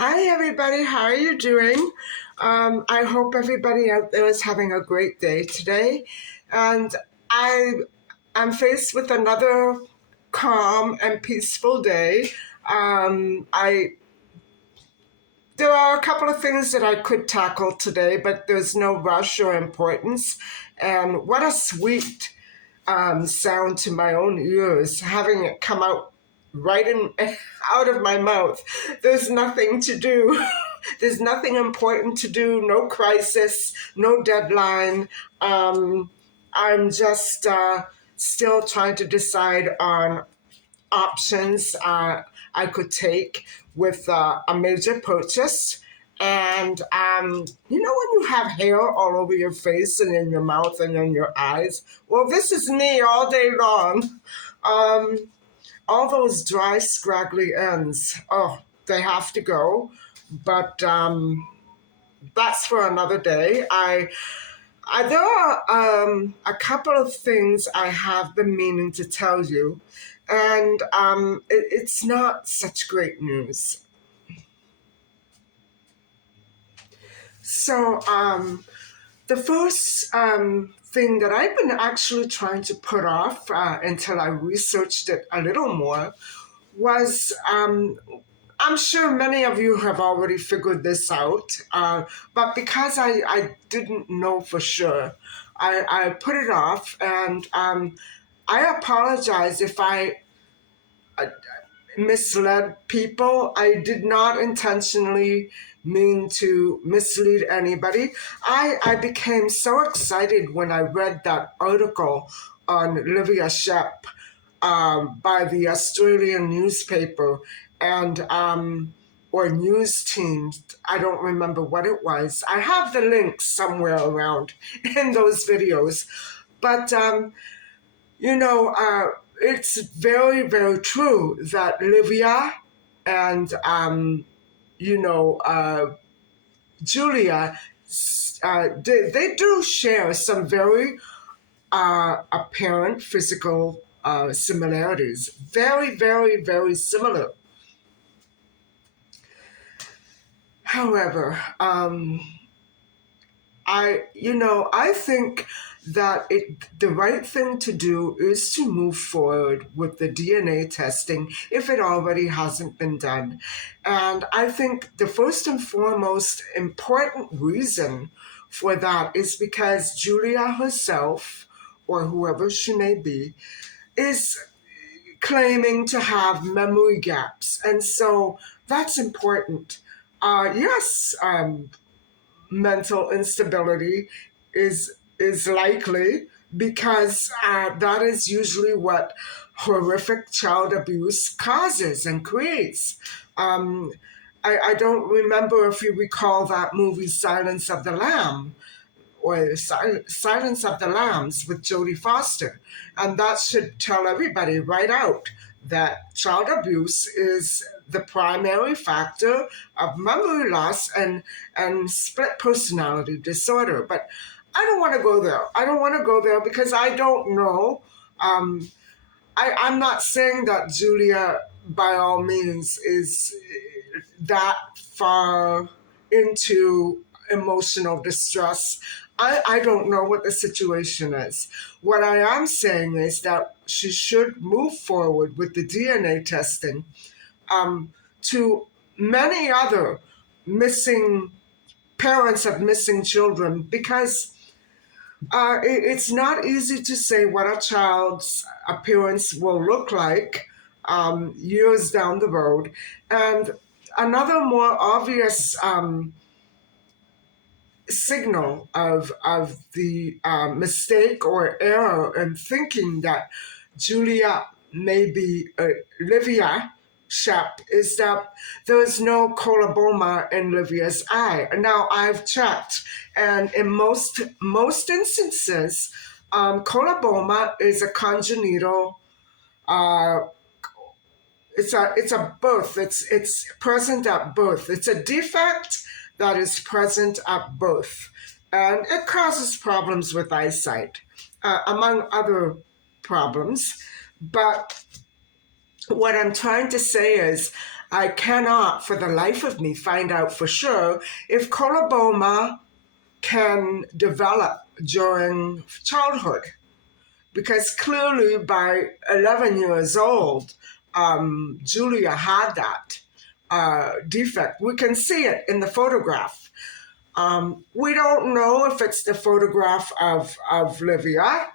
Hi, everybody. How are you doing? I hope everybody out there is having a great day today. And I am faced with another calm and peaceful day. There are a couple of things that I could tackle today, but there's no rush or importance. And what a sweet sound to my own ears, having it come out right in out of my mouth. There's nothing to do. There's nothing important to do. No crisis. No deadline. I'm just still trying to decide on options I could take with a major purchase. And when you have hair all over your face and in your mouth and in your eyes, well, this is me all day long. All those dry, scraggly ends, oh, they have to go. But that's for another day. There are a couple of things I have been meaning to tell you, and it's not such great news. So, the first thing that I've been actually trying to put off until I researched it a little more was I'm sure many of you have already figured this out, but because I didn't know for sure, I put it off, and I apologize if I misled people. I did not intentionally mean to mislead anybody. I became so excited when I read that article on Olivia Schepp by the Australian newspaper and or news team. I don't remember what it was. I have the links somewhere around in those videos. But it's very, very true that Livia and, Julia, they do share some very apparent physical similarities. Very, very, very similar. However, I think that the right thing to do is to move forward with the DNA testing if it already hasn't been done. And I think the first and foremost important reason for that is because Julia herself, or whoever she may be, is claiming to have memory gaps. And so that's important. Yes, mental instability is likely because that is usually what horrific child abuse causes and creates. I don't remember if you recall that movie Silence of the Lamb or Silence of the Lambs with Jodie Foster. And that should tell everybody right out that child abuse is the primary factor of memory loss and split personality disorder. But I don't want to go there. I don't want to go there because I don't know. I'm not saying that Julia, by all means, is that far into emotional distress. I don't know what the situation is. What I am saying is that she should move forward with the DNA testing to many other missing parents of missing children, because it's not easy to say what a child's appearance will look like years down the road. And another more obvious signal of the mistake or error in thinking that Julia may be Livia Schepp is that there is no coloboma in Livia's eye. Now I've checked, and in most instances, coloboma is a congenital. Uh, it's a birth. It's present at birth. It's a defect that is present at birth, and it causes problems with eyesight, among other problems. But what I'm trying to say is, I cannot, for the life of me, find out for sure if coloboma can develop during childhood, because clearly by 11 years old, Julia had that defect. We can see it in the photograph. We don't know if it's the photograph of Livia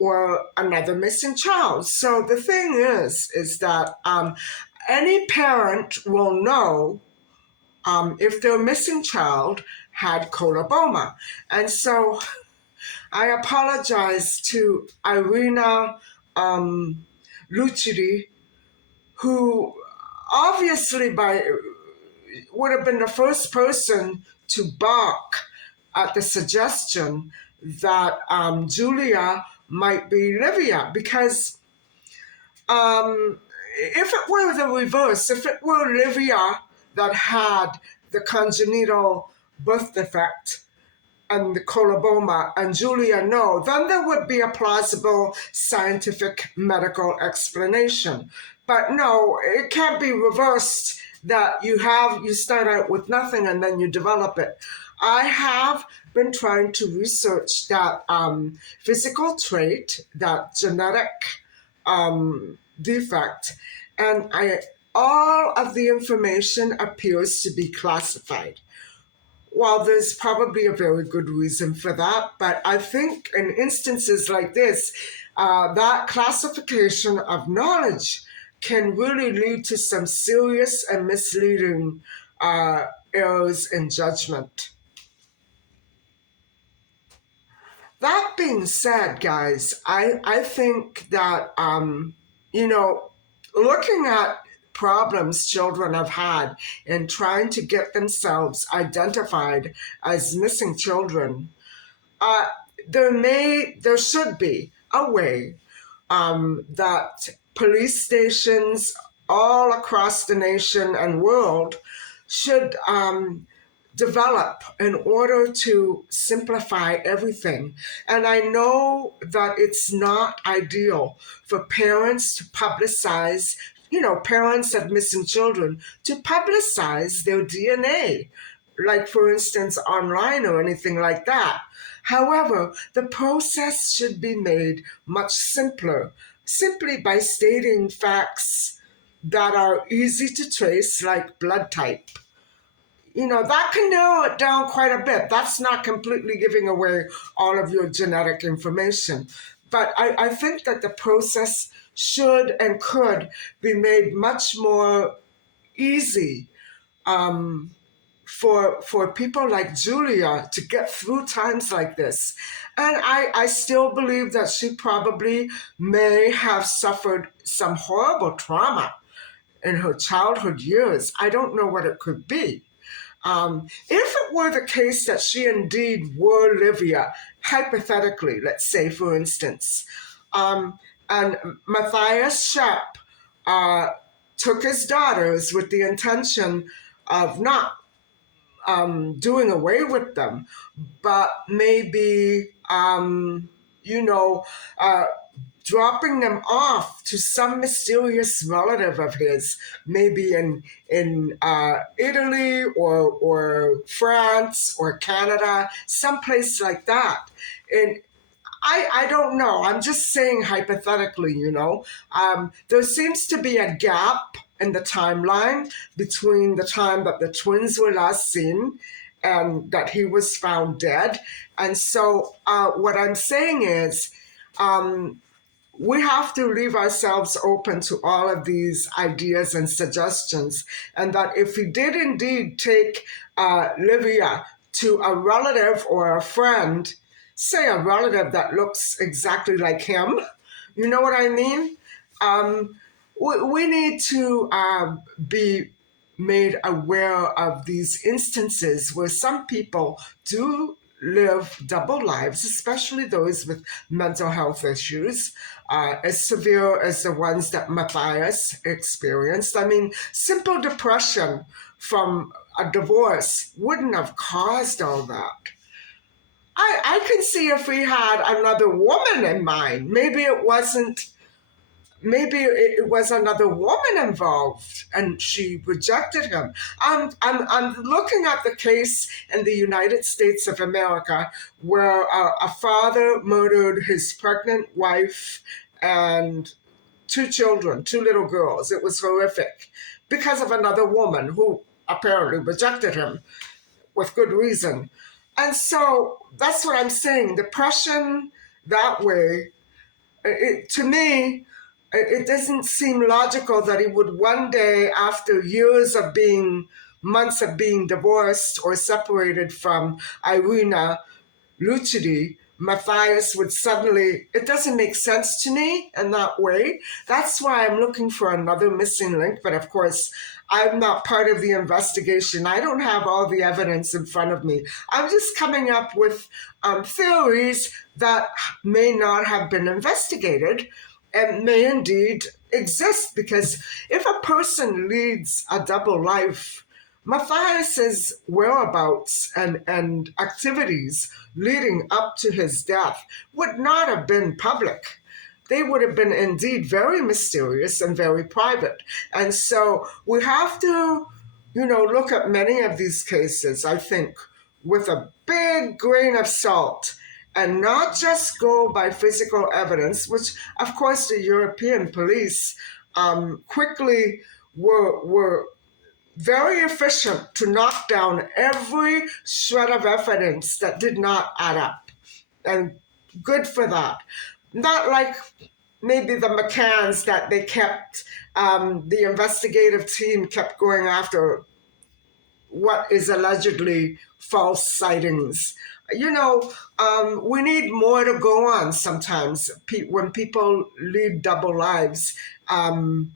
or another missing child. So the thing is that any parent will know if their missing child had coloboma. And so I apologize to Irena Lucidi, who obviously would have been the first person to balk at the suggestion that Julia might be Livia, because if it were the reverse, if it were Livia that had the congenital birth defect and the coloboma and Julia no, then there would be a plausible scientific medical explanation. But no, it can't be reversed, that you start out with nothing and then you develop it. I have been trying to research that physical trait, that genetic defect, and all of the information appears to be classified. Well, there's probably a very good reason for that, but I think in instances like this, that classification of knowledge can really lead to some serious and misleading errors in judgment. That being said, guys, I think that, looking at problems children have had in trying to get themselves identified as missing children, there should be a way that police stations all across the nation and world should develop in order to simplify everything. And I know that it's not ideal for parents to publicize, parents of missing children, to publicize their DNA, like for instance, online or anything like that. However, the process should be made much simpler, simply by stating facts that are easy to trace, like blood type. That can narrow it down quite a bit. That's not completely giving away all of your genetic information. But I think that the process should and could be made much more easy for people like Julia to get through times like this. And I still believe that she probably may have suffered some horrible trauma in her childhood years. I don't know what it could be. If it were the case that she indeed were Livia, hypothetically, let's say, for instance, and Matthias Schepp took his daughters with the intention of not doing away with them, but maybe you know, uh, dropping them off to some mysterious relative of his, maybe in Italy or France or Canada, someplace like that. And I don't know. I'm just saying hypothetically. There seems to be a gap in the timeline between the time that the twins were last seen and that he was found dead. And so, what I'm saying is, um, we have to leave ourselves open to all of these ideas and suggestions. And that if we did indeed take Livia to a relative or a friend, say a relative that looks exactly like him, you know what I mean? Um, we need to be made aware of these instances where some people do live double lives, especially those with mental health issues, as severe as the ones that Matthias experienced. I mean, simple depression from a divorce wouldn't have caused all that. I can see if he had another woman in mind. Maybe it was another woman involved and she rejected him. I'm looking at the case in the United States of America where a father murdered his pregnant wife and two children, two little girls. It was horrific because of another woman who apparently rejected him with good reason. And so that's what I'm saying. Depression that way, to me, it doesn't seem logical that he would one day, after years of months of being divorced or separated from Lucidi, Matthias would suddenly, it doesn't make sense to me in that way. That's why I'm looking for another missing link. But of course, I'm not part of the investigation. I don't have all the evidence in front of me. I'm just coming up with theories that may not have been investigated and may indeed exist. Because if a person leads a double life, Matthias's whereabouts and activities leading up to his death would not have been public. They would have been indeed very mysterious and very private. And so we have to, look at many of these cases, I think, with a big grain of salt and not just go by physical evidence, which, of course, the European police quickly were very efficient to knock down every shred of evidence that did not add up. And good for that. Not like maybe the McCanns that they kept, the investigative team kept going after what is allegedly false sightings. We need more to go on sometimes when people lead double lives. And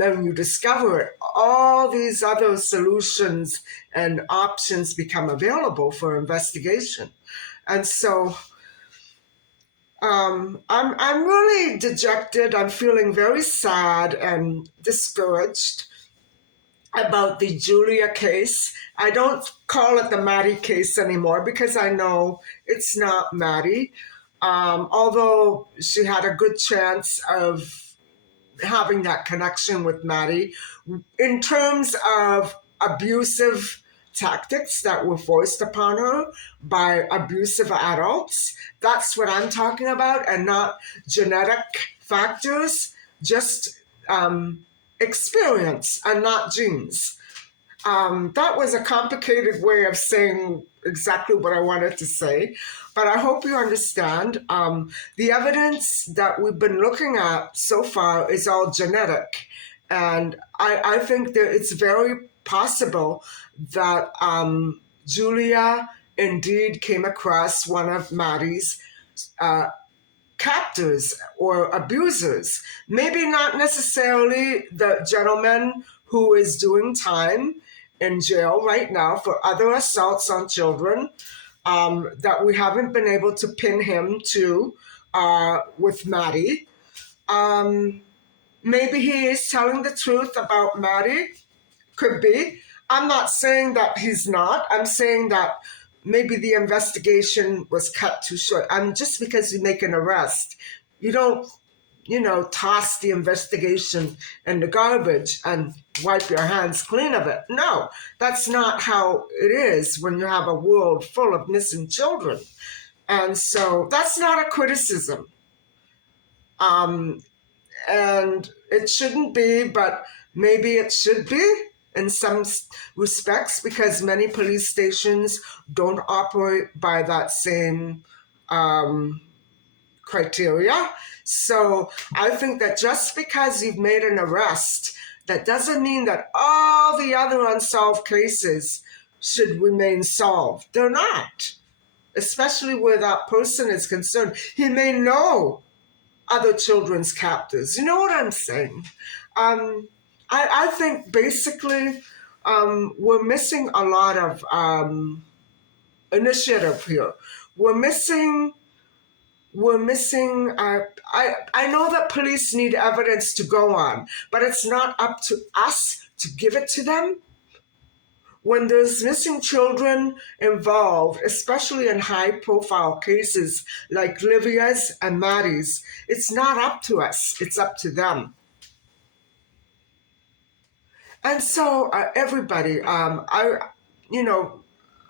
then you discover it, all these other solutions and options become available for investigation. And so I'm really dejected. I'm feeling very sad and discouraged about the Julia case. I don't call it the Maddie case anymore because I know it's not Maddie. Although she had a good chance of having that connection with Maddie in terms of abusive tactics that were forced upon her by abusive adults. That's what I'm talking about, and not genetic factors, just experience and not genes. That was a complicated way of saying exactly what I wanted to say, but I hope you understand. The evidence that we've been looking at so far is all genetic, and I think that it's very possible that Julia indeed came across one of Maddie's captors or abusers. Maybe not necessarily the gentleman who is doing time in jail right now for other assaults on children, that we haven't been able to pin him to with Maddie. Maybe he is telling the truth about Maddie. Could be. I'm not saying that he's not. I'm saying that maybe the investigation was cut too short. Just because you make an arrest, you don't, toss the investigation in the garbage and wipe your hands clean of it. No, that's not how it is when you have a world full of missing children. And so that's not a criticism. Um, and it shouldn't be, but maybe it should be in some respects because many police stations don't operate by that same criteria. So I think that just because you've made an arrest, that doesn't mean that all the other unsolved cases should remain solved. They're not, especially where that person is concerned. He may know other children's captors. You know what I'm saying? I think basically we're missing a lot of initiative here. We're missing. I know that police need evidence to go on, but it's not up to us to give it to them. When there's missing children involved, especially in high profile cases like Livia's and Maddie's, it's not up to us, it's up to them. And so, everybody, I'm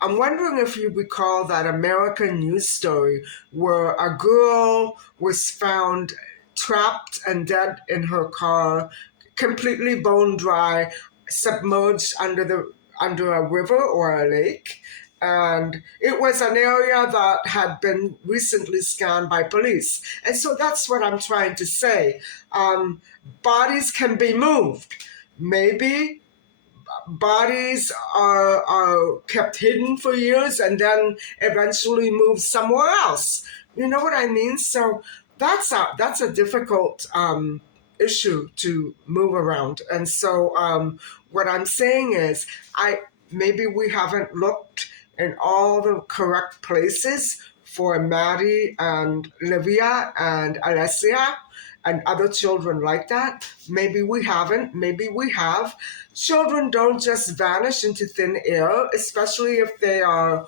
wondering if you recall that American news story where a girl was found trapped and dead in her car, completely bone dry, submerged under a river or a lake. And it was an area that had been recently scanned by police. And so that's what I'm trying to say. Bodies can be moved. Maybe bodies are kept hidden for years and then eventually moved somewhere else. You know what I mean? So that's a difficult issue to move around. And so what I'm saying is, maybe we haven't looked in all the correct places for Maddie and Livia and Alessia and other children like that. Maybe we haven't, maybe we have. Children don't just vanish into thin air, especially if they are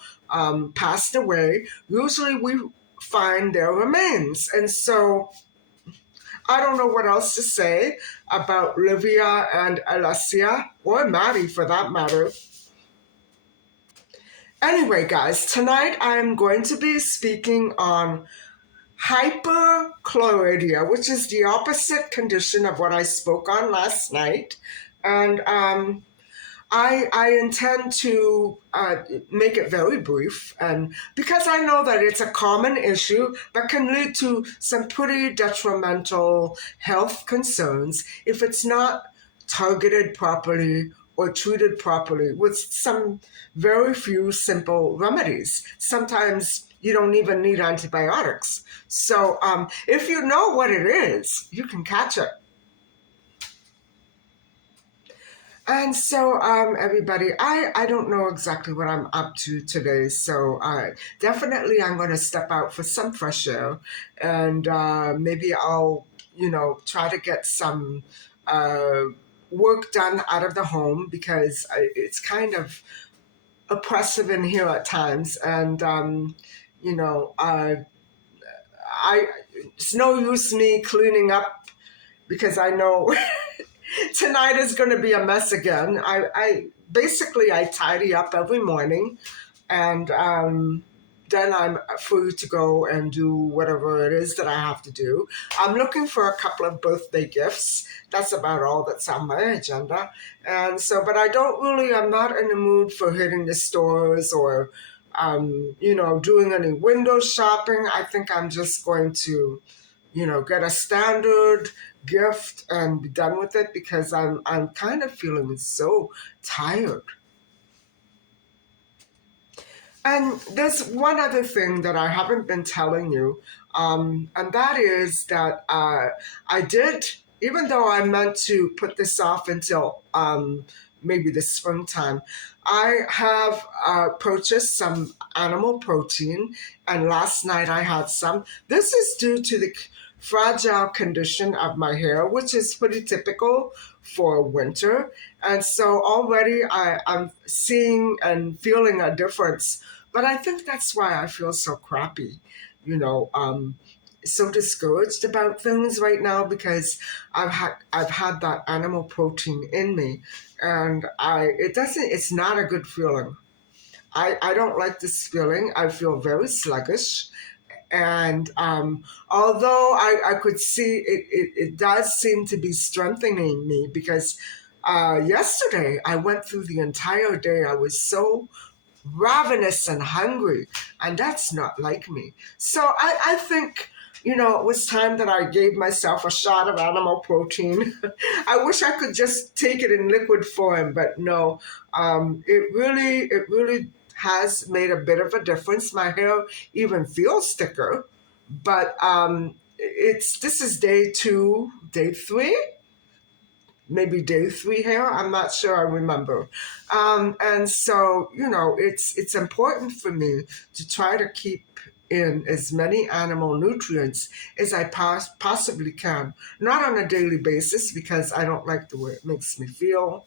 passed away. Usually we find their remains. And so I don't know what else to say about Livia and Alessia, or Maddie for that matter. Anyway, guys, tonight I'm going to be speaking on hyperchlorhydia, which is the opposite condition of what I spoke on last night. And I intend to make it very brief, and because I know that it's a common issue that can lead to some pretty detrimental health concerns if it's not targeted properly or treated properly with some very few simple remedies. Sometimes you don't even need antibiotics. So if you know what it is, you can catch it. And so, everybody, I don't know exactly what I'm up to today. So, definitely I'm going to step out for some fresh air, and maybe I'll, try to get some work done out of the home because it's kind of oppressive in here at times. And, it's no use me cleaning up because I know tonight is going to be a mess again. I basically I tidy up every morning, and then I'm free to go and do whatever it is that I have to do. I'm looking for a couple of birthday gifts. That's about all that's on my agenda. And so, but I'm not in the mood for hitting the stores or, doing any window shopping. I think I'm just going to, get a standard gift and be done with it because I'm kind of feeling so tired. And there's one other thing that I haven't been telling you, and that is that I did, even though I meant to put this off until maybe the springtime, I have purchased some animal protein, and last night I had some. This is due to the fragile condition of my hair, which is pretty typical for winter. And so already I'm seeing and feeling a difference But I think that's why I feel so crappy, you know, so discouraged about things right now because I've had that animal protein in me, and it's not a good feeling. I don't like this feeling. I feel very sluggish. And although I could see it does seem to be strengthening me because yesterday I went through the entire day. I was so ravenous and hungry, and that's not like me. So I think, it was time that I gave myself a shot of animal protein. I wish I could just take it in liquid form, but no, it really has made a bit of a difference. My hair even feels thicker, but this is day two, day three, maybe day three here. I'm not sure. I remember, and so it's important for me to try to keep in as many animal nutrients as I possibly can. Not on a daily basis because I don't like the way it makes me feel.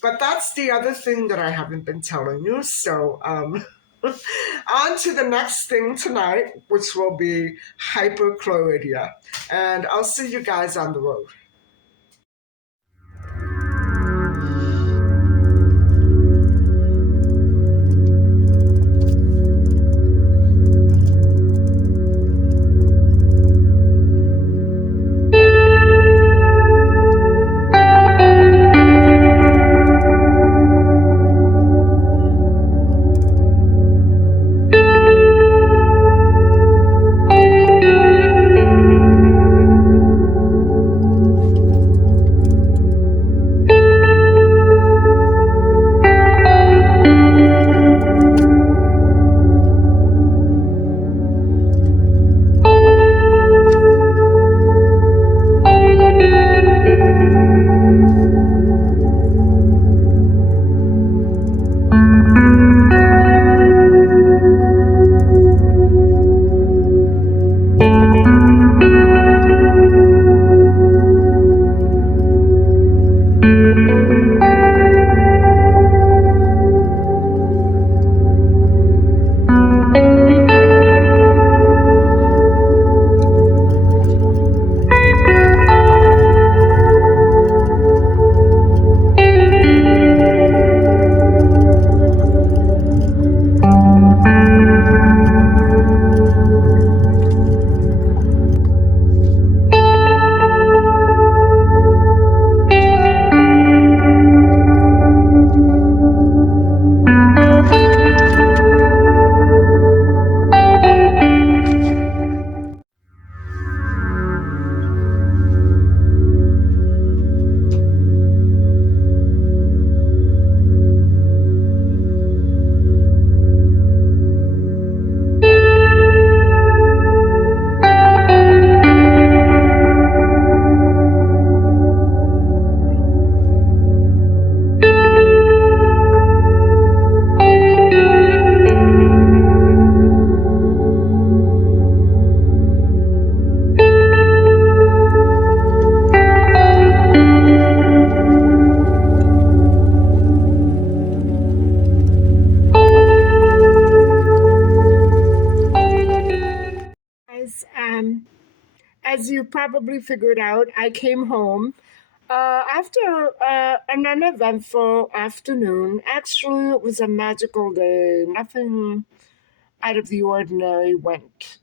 But that's the other thing that I haven't been telling you. So, on to the next thing tonight, which will be hyperchlorhydia. And I'll see you guys on the road. As you probably figured out, I came home after an uneventful afternoon. Actually, it was a magical day. Nothing out of the ordinary went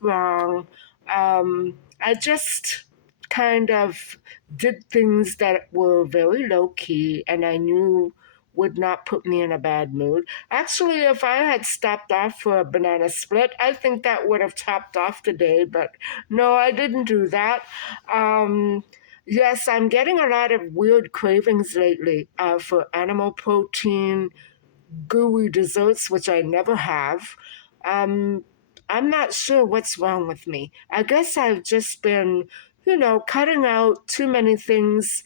wrong. I just kind of did things that were very low key and I knew would not put me in a bad mood. Actually, if I had stopped off for a banana split, I think that would have topped off the day, but no, I didn't do that. Um, yes, I'm getting a lot of weird cravings lately for animal protein, gooey desserts, which I never have. Um, I'm not sure what's wrong with me. I guess I've just been, cutting out too many things.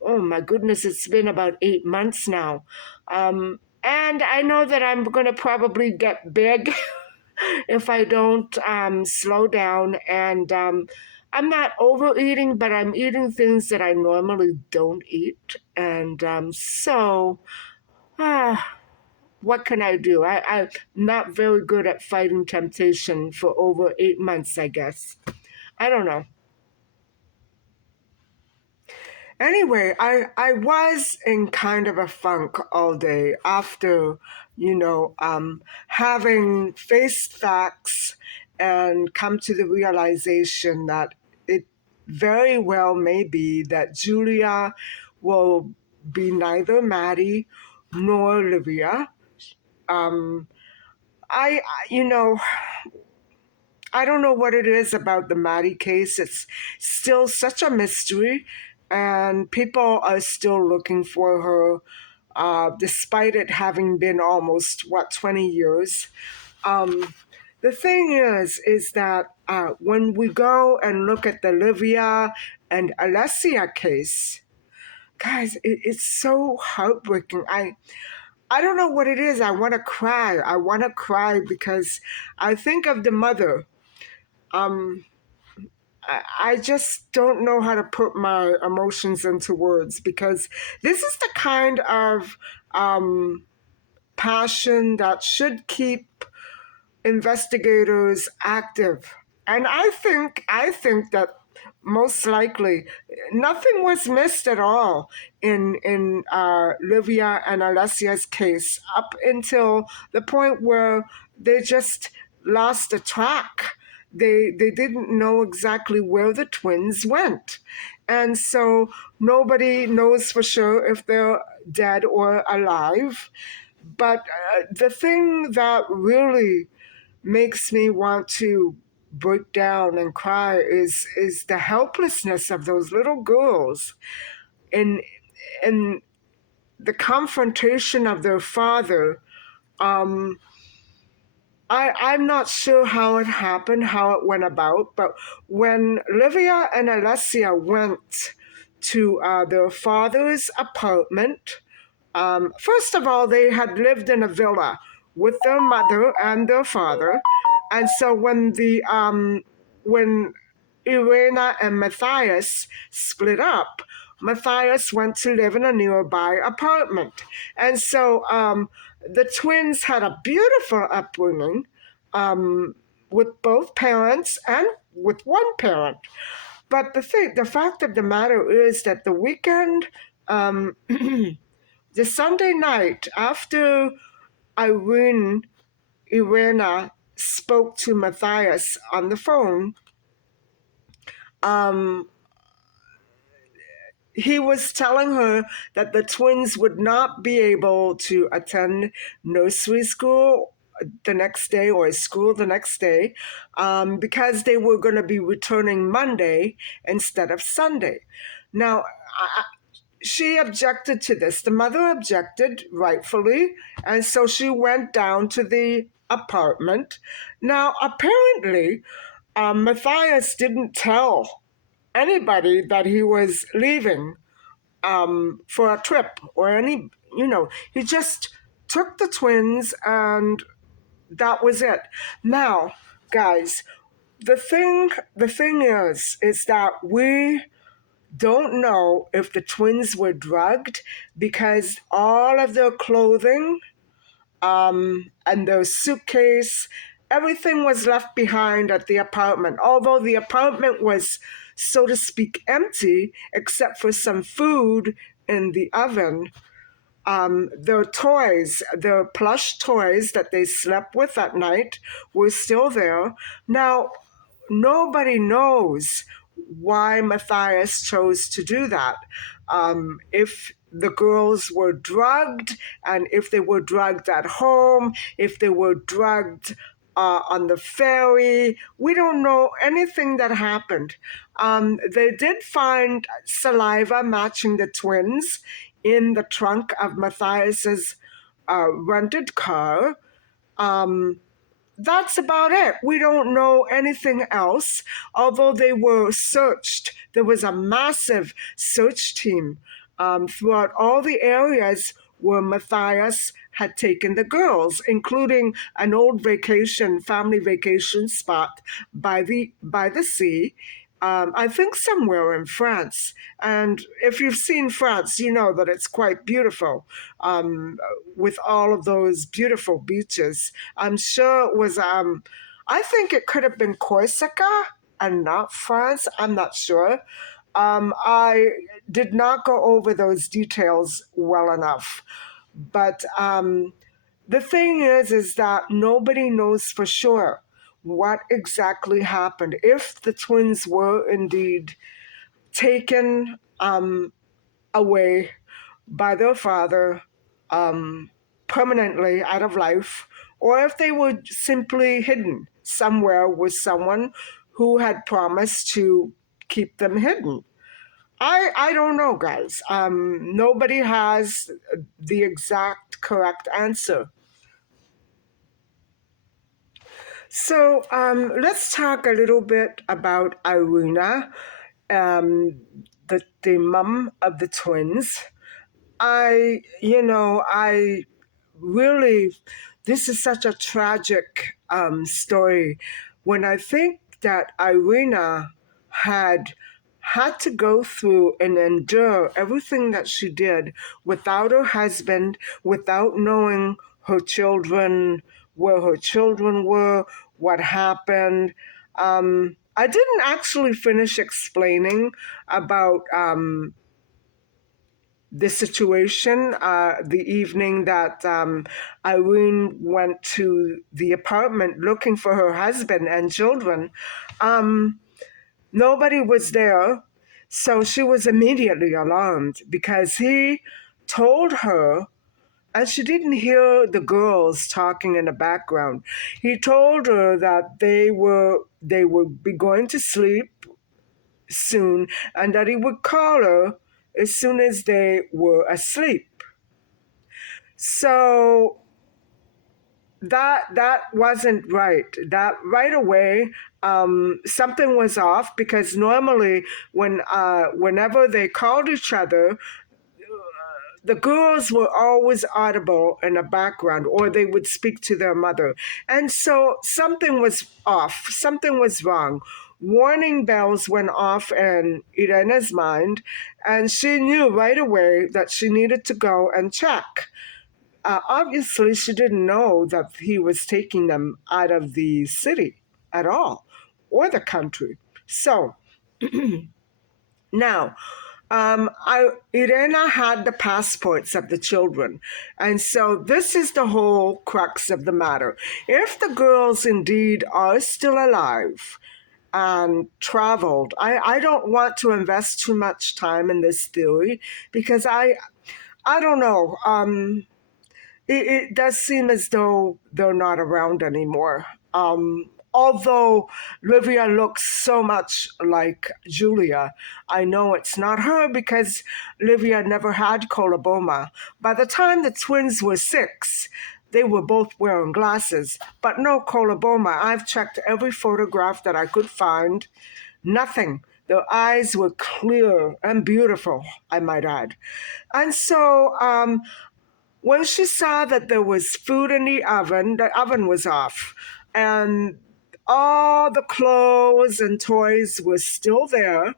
Oh my goodness, it's been about 8 months now. And I know that I'm going to probably get big if I don't slow down. And I'm not overeating, but I'm eating things that I normally don't eat. And so. Ah, what can I do? I'm not very good at fighting temptation for over 8 months, I guess. I don't know. Anyway, I was in kind of a funk all day after, having faced facts and come to the realization that it very well may be that Julia will be neither Maddie nor Olivia. Um, you know, I don't know what it is about the Maddie case. It's still such a mystery, and people are still looking for her, despite it having been almost, 20 years. Um, the thing is that when we go and look at the Livia and Alessia case, guys, it's so heartbreaking. I don't know what it is. I want to cry. I want to cry because I think of the mother. Um, I just don't know how to put my emotions into words because this is the kind of passion that should keep investigators active. And I think that most likely nothing was missed at all in Livia and Alessia's case up until the point where they just lost the track. They didn't know exactly where the twins went. And so nobody knows for sure if they're dead or alive. But the thing that really makes me want to break down and cry is the helplessness of those little girls in in the confrontation of their father. um I'm not sure how it happened, how it went about, but when Livia and Alessia went to their father's apartment, first of all, they had lived in a villa with their mother and their father, and so when Irena and Matthias split up, Matthias went to live in a nearby apartment, and so the twins had a beautiful upbringing, um, with both parents and with one parent. But the fact of the matter is that the weekend. The Sunday night after Irene Irena spoke to Matthias on the phone, um, he was telling her that the twins would not be able to attend nursery school the next day or school the next day, because they were going to be returning Monday instead of Sunday. Now, she objected to this. The mother objected, rightfully, and so she went down to the apartment. Now, apparently, Matthias didn't tell anybody that he was leaving for a trip or he just took the twins and that was it. Now, guys, the thing is that we don't know if the twins were drugged because all of their clothing, and their suitcase, everything was left behind at the apartment. Although the apartment was, so to speak, empty, except for some food in the oven, their toys, their plush toys that they slept with at night, were still there. Now, nobody knows why Matthias chose to do that. If the girls were drugged, and if they were drugged at home, if they were drugged on the ferry, we don't know anything that happened. They did find saliva matching the twins in the trunk of Matthias's rented car. That's about it. We don't know anything else. Although they were searched, there was a massive search team throughout all the areas where Matthias had taken the girls, including an old family vacation spot by the sea, I think somewhere in France. And if you've seen France, you know that it's quite beautiful, um, with all of those beautiful beaches. I'm sure it was, I think it could have been Corsica and not France. I'm not sure. I did not go over those details well enough. But the thing is that nobody knows for sure what exactly happened. If the twins were indeed taken away by their father um, permanently out of life, or if they were simply hidden somewhere with someone who had promised to keep them hidden. I don't know, guys. Nobody has the exact correct answer. So let's talk a little bit about Irina, um, the mom of the twins. I really, this is such a tragic story. When I think that Irina had to go through and endure everything that she did without her husband, without knowing her children, where her children were, what happened. I didn't actually finish explaining about the situation the evening that Irene went to the apartment looking for her husband and children. Um, Nobody was there, so she was immediately alarmed because he told her, and she didn't hear the girls talking in the background. He told her that they would be going to sleep soon and that he would call her as soon as they were asleep. So that wasn't right. That right away, something was off because normally whenever they called each other, the girls were always audible in the background, or they would speak to their mother, and so something was off. Something was wrong. Warning bells went off in Irena's mind, and she knew right away that she needed to go and check. Obviously, she didn't know that he was taking them out of the city at all, or the country. So now, Irena had the passports of the children. And so this is the whole crux of the matter. If the girls indeed are still alive and traveled, I don't want to invest too much time in this theory because I don't know. It does seem as though they're not around anymore. Although Livia looks so much like Julia, I know it's not her because Livia never had coloboma. By the time the twins were 6, they were both wearing glasses, but no coloboma. I've checked every photograph that I could find. Nothing. Their eyes were clear and beautiful, I might add. And so when she saw that there was food in the oven was off, and all the clothes and toys were still there.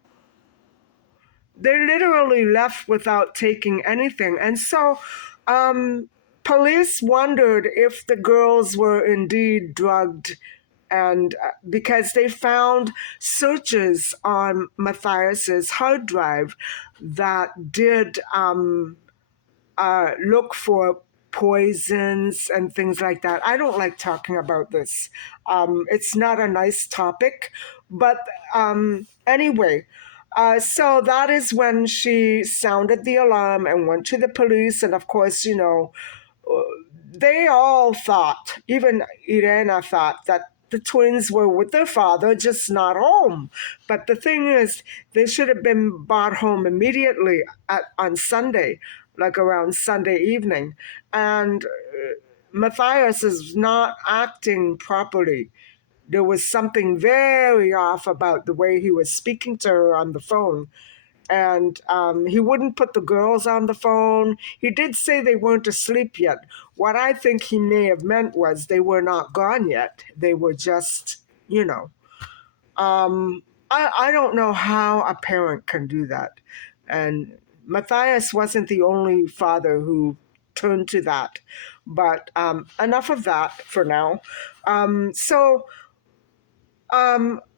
They literally left without taking anything. And so police wondered if the girls were indeed drugged, and because they found searches on Matthias's hard drive that did look for poisons and things like that. I don't like talking about this. It's not a nice topic, but anyway. So that is when she sounded the alarm and went to the police. And of course, they all thought, even Irena thought, that the twins were with their father, just not home. But the thing is, they should have been brought home immediately on Sunday, like around Sunday evening. And Matthias is not acting properly. There was something very off about the way he was speaking to her on the phone. And he wouldn't put the girls on the phone. He did say they weren't asleep yet. What I think he may have meant was they were not gone yet. They were just, you know. I don't know how a parent can do that. And Matthias wasn't the only father who turned to that. But enough of that for now. So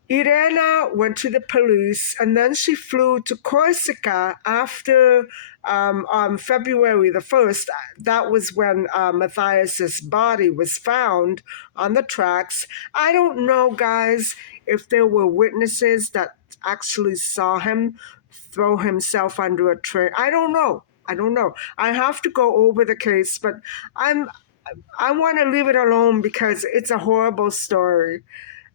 Irena went to the police, and then she flew to Corsica after February the 1st. That was when Matthias's body was found on the tracks. I don't know, guys, if there were witnesses that actually saw him throw himself under a train. I don't know. I don't know. I have to go over the case, but I want to leave it alone because it's a horrible story.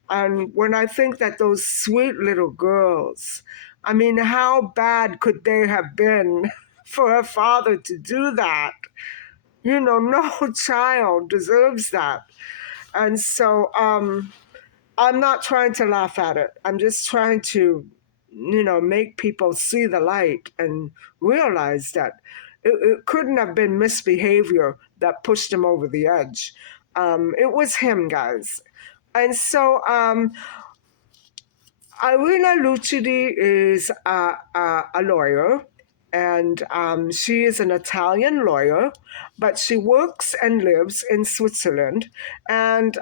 And when I think that those sweet little girls, I mean, how bad could they have been for a father to do that? You know, no child deserves that. And so I'm not trying to laugh at it. I'm just trying to, make people see the light and realize that it couldn't have been misbehavior that pushed him over the edge. It was him, guys. And so Irenalucidi is a lawyer, and she is an Italian lawyer, but she works and lives in Switzerland. And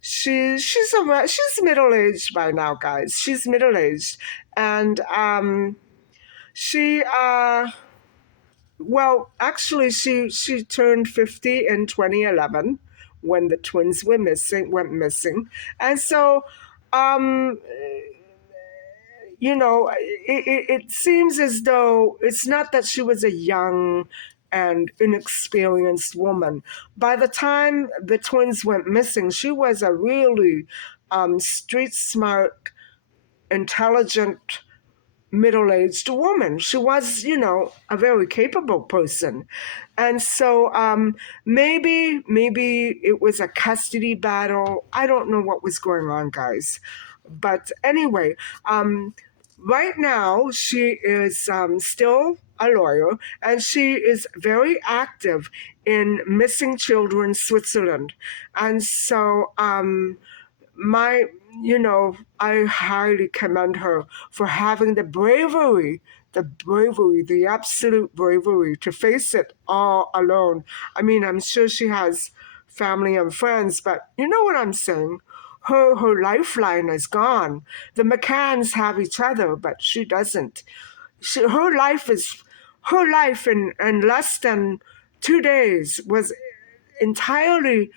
she's middle aged by now, guys. She's middle aged, and she well, actually, she turned 50 in 2011 when the twins went missing, and so um it seems as though it's not that she was a young and inexperienced woman. By the time the twins went missing, she was a really street smart, intelligent, middle aged woman. She was, a very capable person. And so maybe it was a custody battle. I don't know what was going on, guys. But anyway, right now she is still a lawyer, and she is very active in missing children Switzerland. And so my I highly commend her for having the absolute bravery to face it all alone. I mean, I'm sure she has family and friends, but you know what I'm saying. Her lifeline is gone. The McCanns have each other, but she doesn't. Her life in less than 2 days was entirely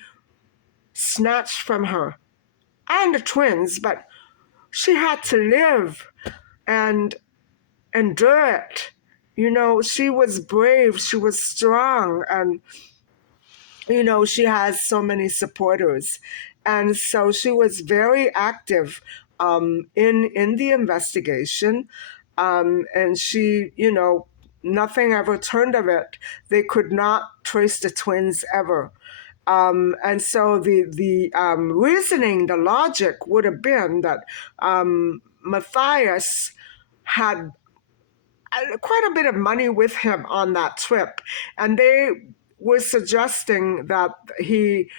snatched from her and the twins, but she had to live and endure it. She was brave, she was strong, and she has so many supporters. And so she was very active in the investigation. And she, nothing ever turned of it. They could not trace the twins ever. And so the reasoning, the logic would have been that Matthias had quite a bit of money with him on that trip, and they were suggesting that he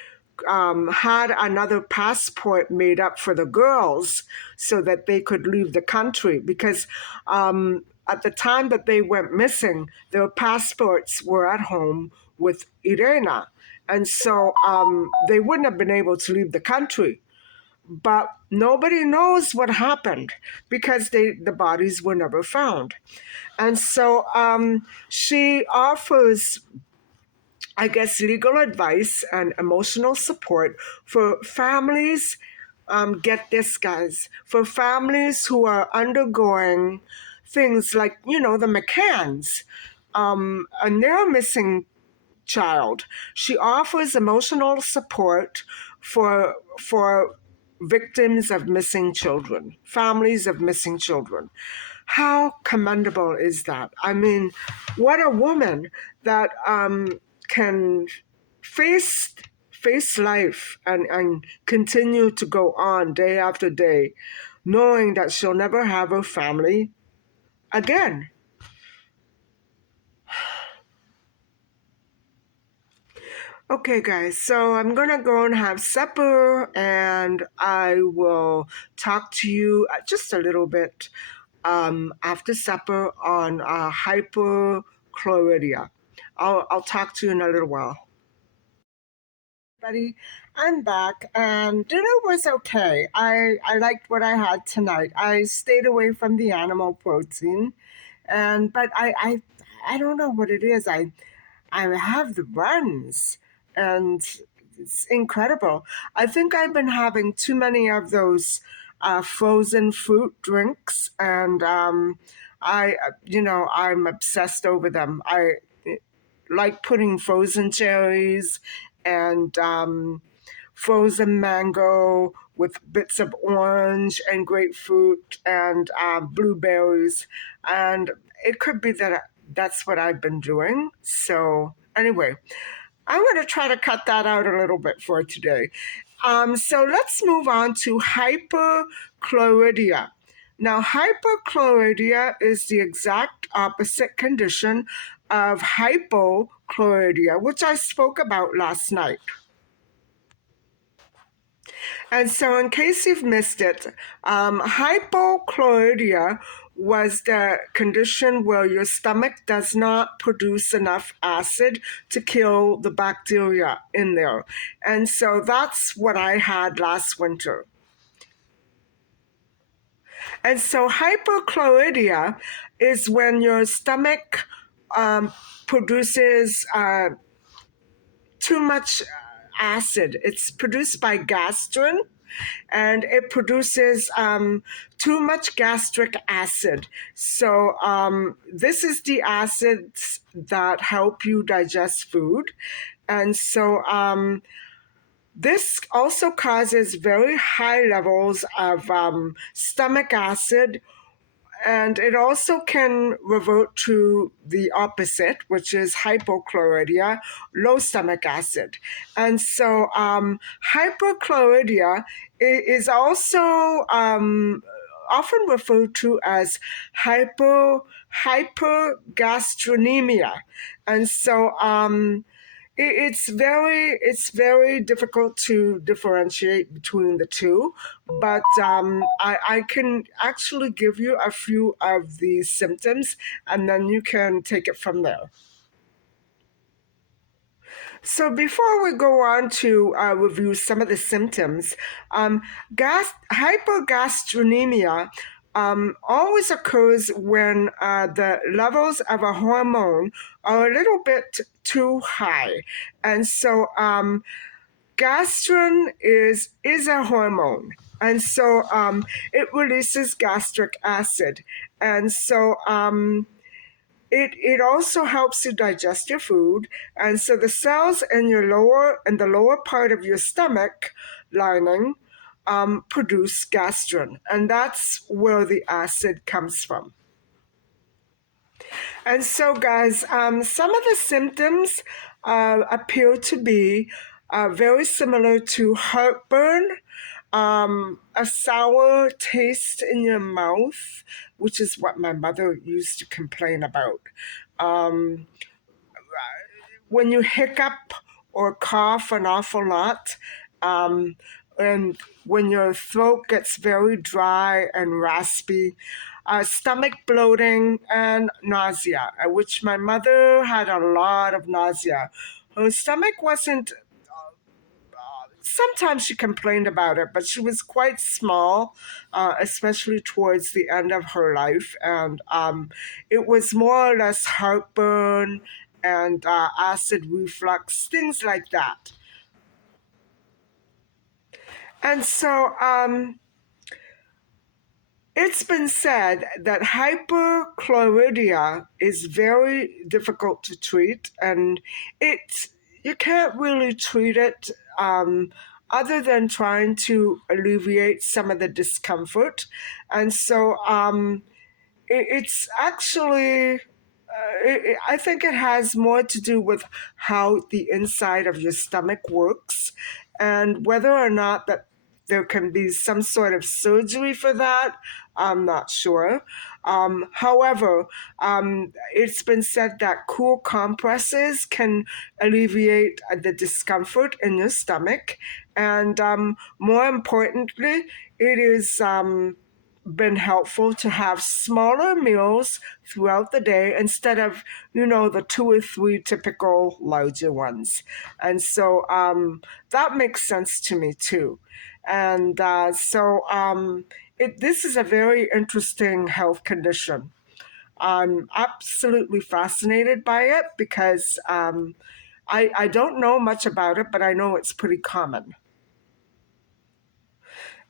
had another passport made up for the girls so that they could leave the country, because at the time that they went missing, their passports were at home with Irena. And so they wouldn't have been able to leave the country. But nobody knows what happened because the bodies were never found. And so she offers, I guess, legal advice and emotional support for families. Get this, guys, for families who are undergoing things like, the McCanns, and they're missing child. She offers emotional support for victims of missing children, families of missing children. How commendable is that? I mean, what a woman that can face life and continue to go on day after day, knowing that she'll never have her family again. Okay, guys, so I'm gonna go and have supper, and I will talk to you just a little bit after supper on hyperchlorhydia. I'll talk to you in a little while. Buddy, I'm back, and dinner was okay. I liked what I had tonight. I stayed away from the animal protein, and but I don't know what it is. I have the runs, and it's incredible. I think I've been having too many of those frozen fruit drinks, and I'm obsessed over them. I like putting frozen cherries and frozen mango with bits of orange and grapefruit and blueberries. And it could be that that's what I've been doing. So, anyway, I'm going to try to cut that out a little bit for today. So, let's move on to hyperchlorhydia. Now, hyperchlorhydia is the exact opposite condition of hypochlorhydia, which I spoke about last night. And so, in case you've missed it, hypochlorhydia was the condition where your stomach does not produce enough acid to kill the bacteria in there. And so that's what I had last winter. And so hypochlorhydia is when your stomach produces too much acid. It's produced by gastrin, and it produces too much gastric acid. So this is the acids that help you digest food. And so this also causes very high levels of stomach acid, and it also can revert to the opposite, which is hypochlorhydia, low stomach acid. And so hyperchlorhydia is also often referred to as hypergastrinemia. And so it's very difficult to differentiate between the two, but I can actually give you a few of the symptoms, and then you can take it from there. So before we go on to review some of the symptoms, hypergastrinemia always occurs when the levels of a hormone are a little bit too high. And so gastrin is a hormone. And so it releases gastric acid. And so it also helps you digest your food. And so the cells in the lower part of your stomach lining produce gastrin, and that's where the acid comes from. And so, guys, some of the symptoms appear to be very similar to heartburn, a sour taste in your mouth, which is what my mother used to complain about. Um, when you hiccup or cough an awful lot, um, and when your throat gets very dry and raspy, stomach bloating, and nausea, which my mother had a lot of nausea. Her stomach wasn't, sometimes she complained about it, but she was quite small, especially towards the end of her life. And it was more or less heartburn and acid reflux, things like that. And so it's been said that hyperchlorhydia is very difficult to treat, and it's you can't really treat it other than trying to alleviate some of the discomfort. And so it's actually I think it has more to do with how the inside of your stomach works, and whether or not that there can be some sort of surgery for that, I'm not sure. However, it's been said that cool compresses can alleviate the discomfort in your stomach. And more importantly, it is been helpful to have smaller meals throughout the day instead of, the two or three typical larger ones. And so that makes sense to me too. And this is a very interesting health condition. I'm absolutely fascinated by it because I don't know much about it, but I know it's pretty common.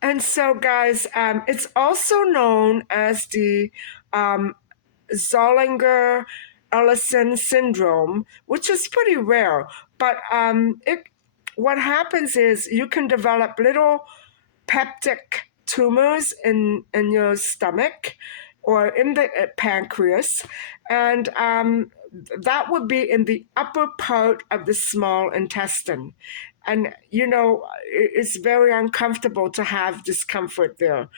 And so, guys, it's also known as the um, Zollinger Ellison syndrome, which is pretty rare. But what happens is you can develop little peptic tumors in your stomach or in the pancreas, and that would be in the upper part of the small intestine. And it's very uncomfortable to have discomfort there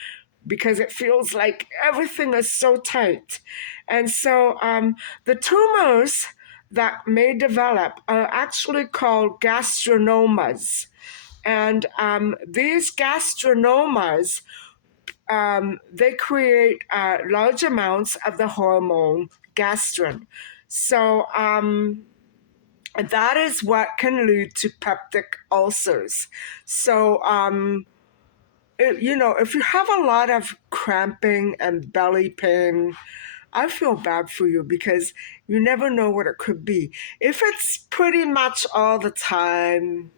because it feels like everything is so tight. And so the tumors that may develop are actually called gastrinomas. And these gastrinomas, they create large amounts of the hormone gastrin. So that is what can lead to peptic ulcers. So, if you have a lot of cramping and belly pain, I feel bad for you because you never know what it could be. If it's pretty much all the time,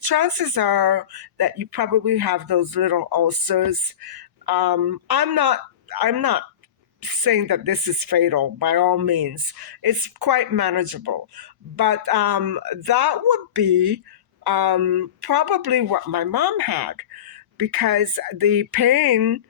chances are that you probably have those little ulcers. I'm not. I'm not saying that this is fatal by all means. It's quite manageable, but that would be probably what my mom had, because the pain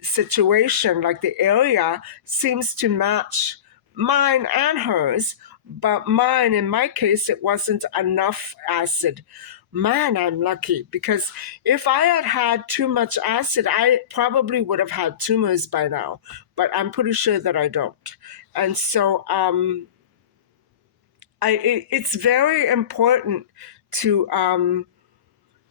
situation, like the area, seems to match mine and hers. But mine, in my case, it wasn't enough acid. Man, I'm lucky because if I had had too much acid, I probably would have had tumors by now. But I'm pretty sure that I don't. And so it's very important to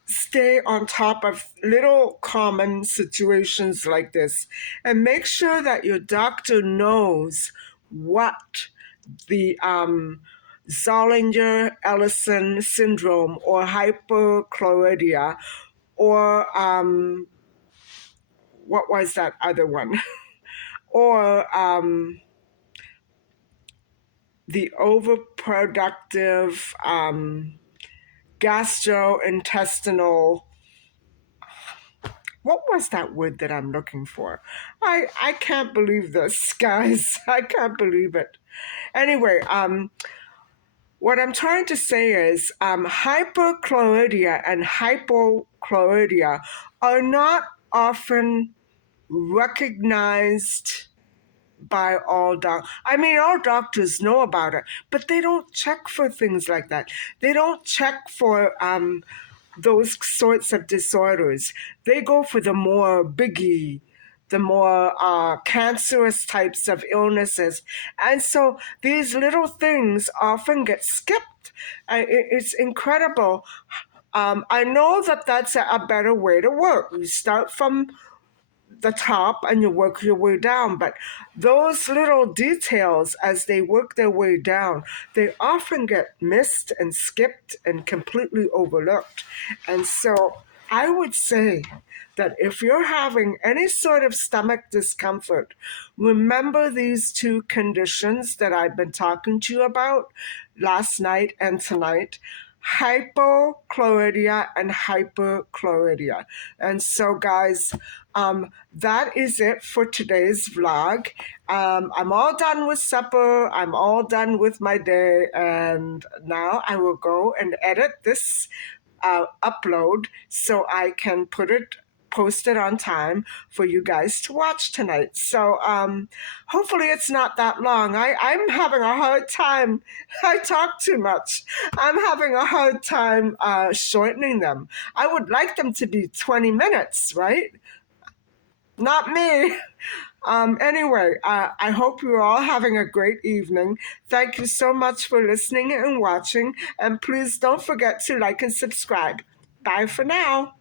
stay on top of little common situations like this and make sure that your doctor knows what the Zollinger Ellison syndrome or hyperchlorhydia or what was that other one? or the overproductive gastrointestinal, what was that word that I'm looking for? I can't believe this, guys. I can't believe it. Anyway, what I'm trying to say is hyperchlorhydia and hypochlorhydia are not often recognized by all doctors. I mean, all doctors know about it, but they don't check for things like that. They don't check for those sorts of disorders. They go for the more biggie, the more cancerous types of illnesses. And so these little things often get skipped. It's incredible. I know that that's a better way to work. You start from the top and you work your way down. But those little details, as they work their way down, they often get missed and skipped and completely overlooked. And so I would say that if you're having any sort of stomach discomfort, remember these two conditions that I've been talking to you about last night and tonight: hypochlorhydia and hyperchlorhydia. And so, guys, that is it for today's vlog. I'm all done with supper. I'm all done with my day. And now I will go and edit this upload so I can post it on time for you guys to watch tonight. So hopefully it's not that long. I'm having a hard time. I talk too much. I'm having a hard time shortening them. I would like them to be 20 minutes, right? Not me. Anyway, I hope you're all having a great evening. Thank you so much for listening and watching. And please don't forget to like and subscribe. Bye for now.